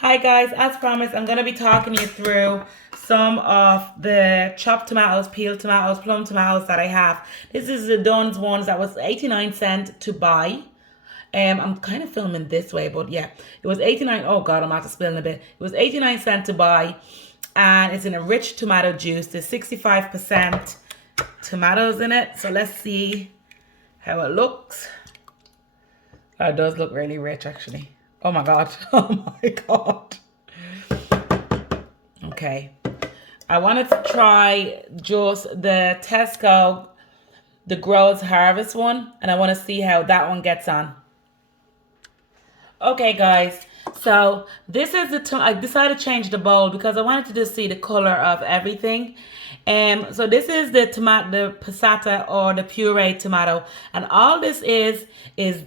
Hi guys, as promised, I'm going to be talking you through some of the chopped tomatoes, peeled tomatoes, plum tomatoes that I have. This is the Dunn's ones that was 89 cents to buy. I'm kind of filming this way, but yeah, it was 89. Oh God, I'm about to spill in a bit. It was 89 cents to buy, and it's in a rich tomato juice. There's 65% tomatoes in it. So let's see how it looks. Oh, it does look really rich, actually. Oh my God. Oh my God. Okay. I wanted to try just the Tesco, the Grows Harvest one, and I want to see how that one gets on. Okay, guys. So this is I decided to change the bowl because I wanted to just see the color of everything. So this is the tomato, the passata or the pureed tomato, and all this is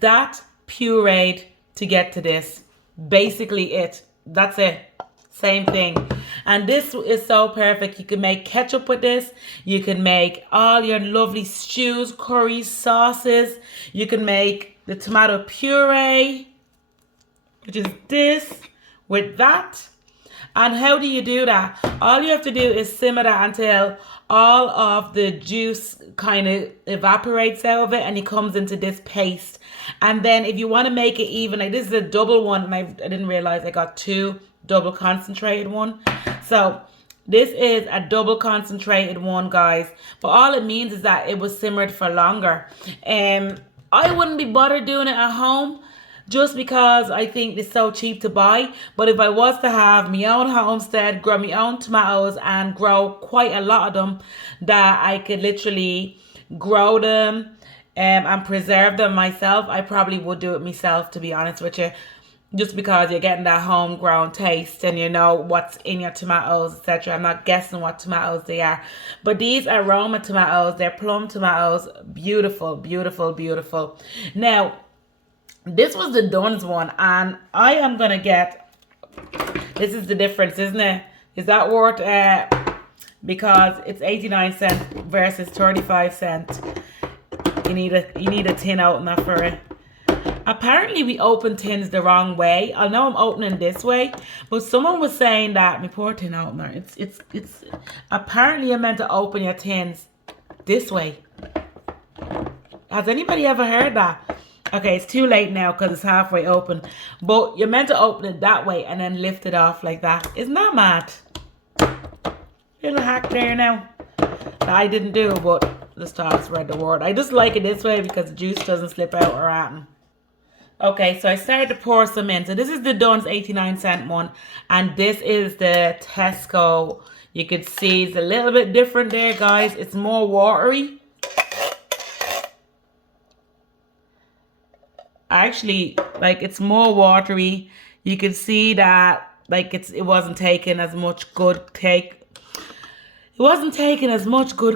that pureed to get to this. Basically it. That's it. Same thing. And this is so perfect. You can make ketchup with this. You can make all your lovely stews, curries, sauces. You can make the tomato puree, which is this, with that. And how do you do that? All you have to do is simmer that until all of the juice kind of evaporates out of it and it comes into this paste. And then if you want to make it even, like this is a double one, and I didn't realize I got two double concentrated one. So this is a double concentrated one, guys. But all it means is that it was simmered for longer. I wouldn't be bothered doing it at home, just because I think it's so cheap to buy. But if I was to have my own homestead, grow my own tomatoes and grow quite a lot of them, that I could literally grow them and preserve them myself, I probably would do it myself, to be honest with you. Just because you're getting that homegrown taste and you know what's in your tomatoes, etc. I'm not guessing what tomatoes they are. But these are Roma tomatoes. They're plum tomatoes. Beautiful, beautiful, beautiful. Now, this was the Dunn's one, and I am gonna get. This is the difference, isn't it? Is that worth? Because it's 89 cents versus 35 cents. You need a tin opener for it. Apparently, we open tins the wrong way. I know I'm opening this way, but someone was saying that my poor tin opener. It's. Apparently, you're meant to open your tins this way. Has anybody ever heard that? Okay, it's too late now because it's halfway open. But you're meant to open it that way and then lift it off like that. Isn't that mad? Little hack there now. That I didn't do, but just thought I'd spread the word. I just like it this way because the juice doesn't slip out or anything. Okay, so I started to pour some in. So this is the Dunn's 89 cent one. And this is the Tesco. You could see it's a little bit different there, guys. It's more watery. Actually, like, it's more watery. You can see that like it wasn't taken as much good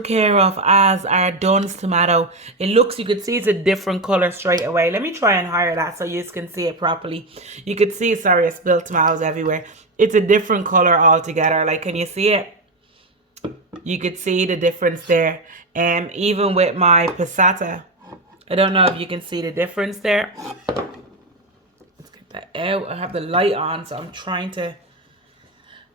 care of as our Dunn's tomato. It looks, you could see it's a different color straight away. Let me try and hide that so you can see it properly. You could see, sorry, I spilled tomatoes everywhere. It's a different color altogether. Like, can you see it? You could see the difference there. Even with my passata, I don't know if you can see the difference there. Let's get that out. I have the light on, so I'm trying to...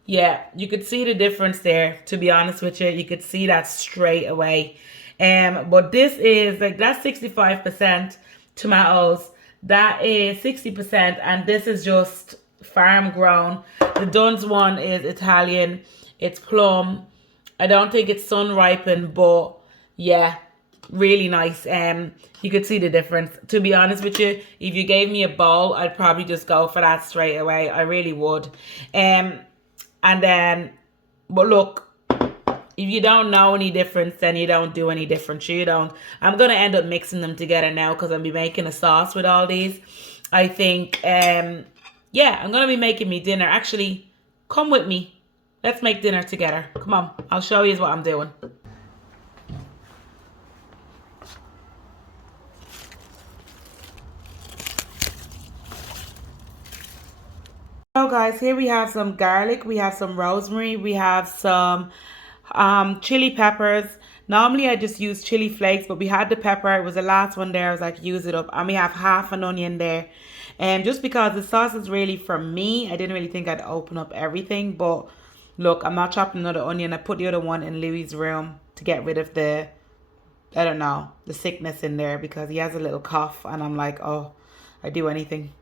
Yeah, you could see the difference there, to be honest with you. You could see that straight away. But this is, like, that's 65% tomatoes. That is 60%, and this is just farm grown. The Dunn's one is Italian. It's plum. I don't think it's sun ripened, but yeah, really nice. You could see the difference. To be honest with you, if you gave me a bowl, I'd probably just go for that straight away. I really would. And then, but look, if you don't know any difference, then you don't do any difference. You don't. I'm gonna end up mixing them together now because I'll be making a sauce with all these. I think, yeah, I'm gonna be making me dinner. Actually, come with me. Let's make dinner together. Come on, I'll show you what I'm doing. So guys, here we have some garlic, we have some rosemary, we have some chili peppers, Normally I just use chili flakes, but we had the pepper. It was the last one there. I was like, use it up. And we have half an onion there. And just because the sauce is really for me, I didn't really think I'd open up everything. But look, I'm not chopping another onion. I put the other one in Louis' room to get rid of the, I don't know, the sickness in there because he has a little cough. And I'm like, oh, I'd do anything.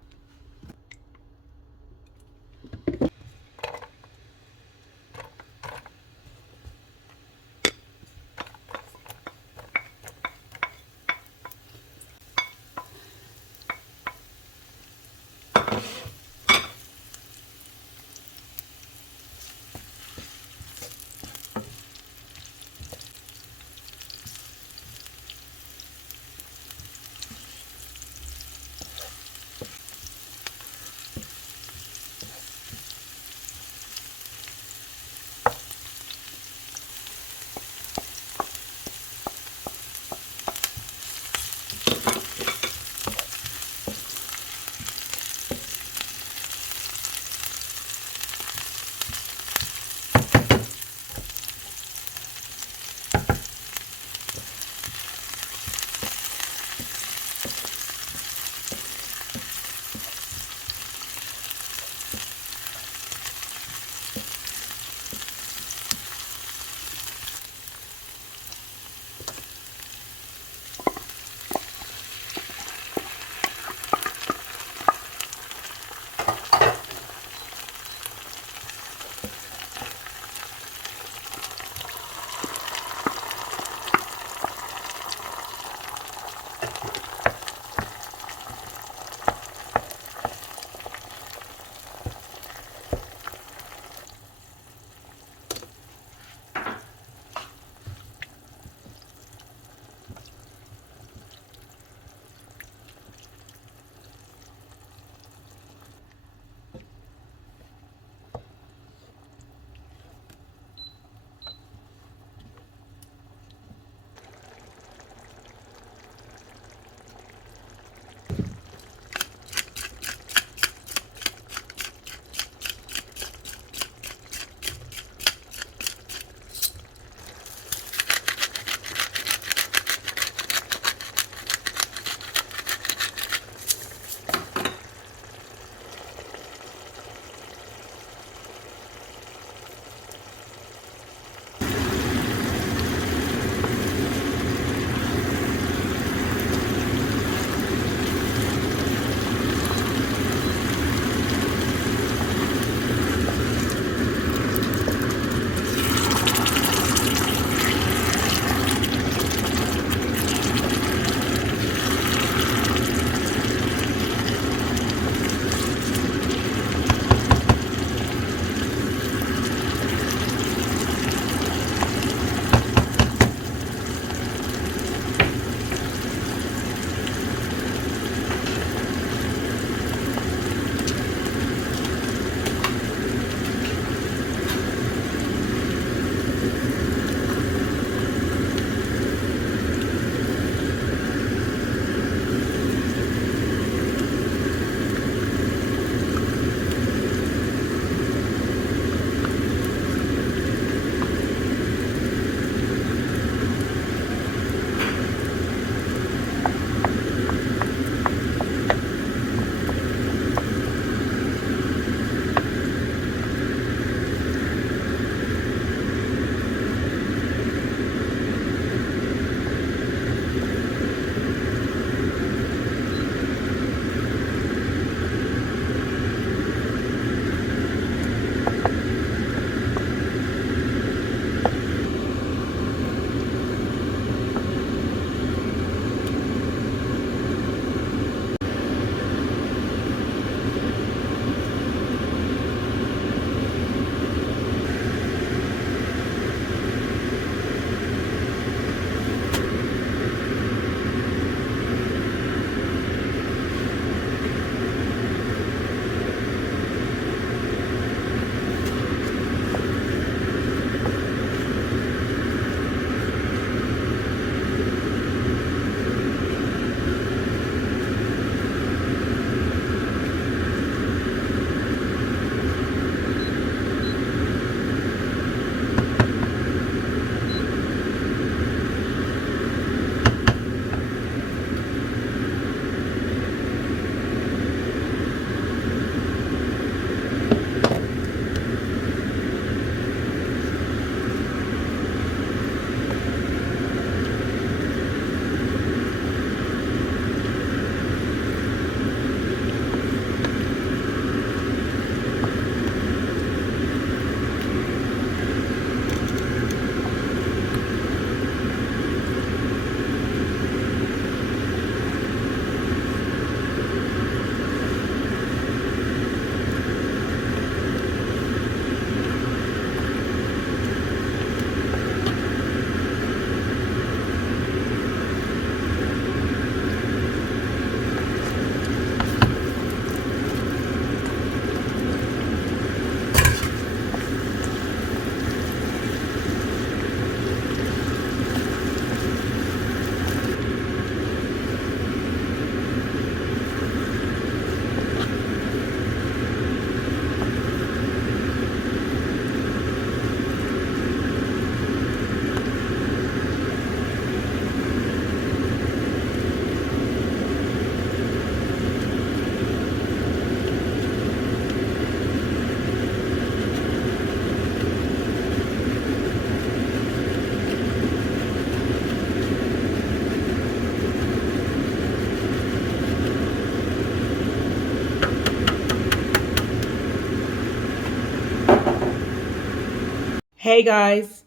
Hey guys,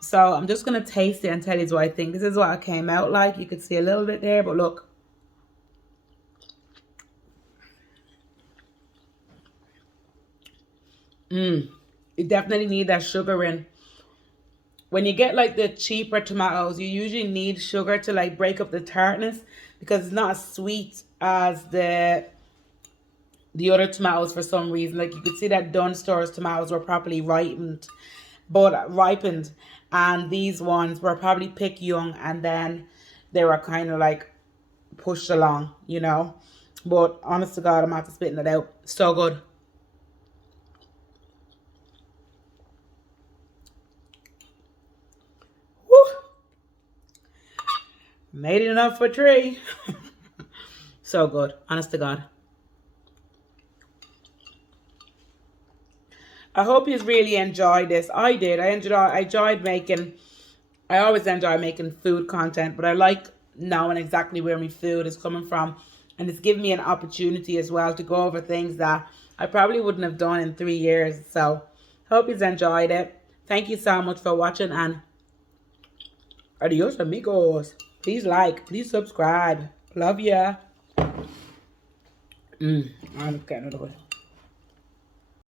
so I'm just gonna taste it and tell you what I think. This is what it came out like. You could see a little bit there, but look. You definitely need that sugar in. When you get like the cheaper tomatoes, you usually need sugar to like break up the tartness because it's not as sweet as the other tomatoes for some reason. Like you could see that Dunn Stores tomatoes were properly ripened, and these ones were probably picked young and then they were kind of like pushed along, you know. But honest to God, I'm after spitting it out. So good. Woo! Made it enough for a tree. So good, honest to God. I hope you really enjoyed this. I did. I enjoyed making. I always enjoy making food content, but I like knowing exactly where my food is coming from, and it's given me an opportunity as well to go over things that I probably wouldn't have done in 3 years. So, hope you've enjoyed it. Thank you so much for watching, and adios amigos. Please like, please subscribe. Love ya. I'm getting another one.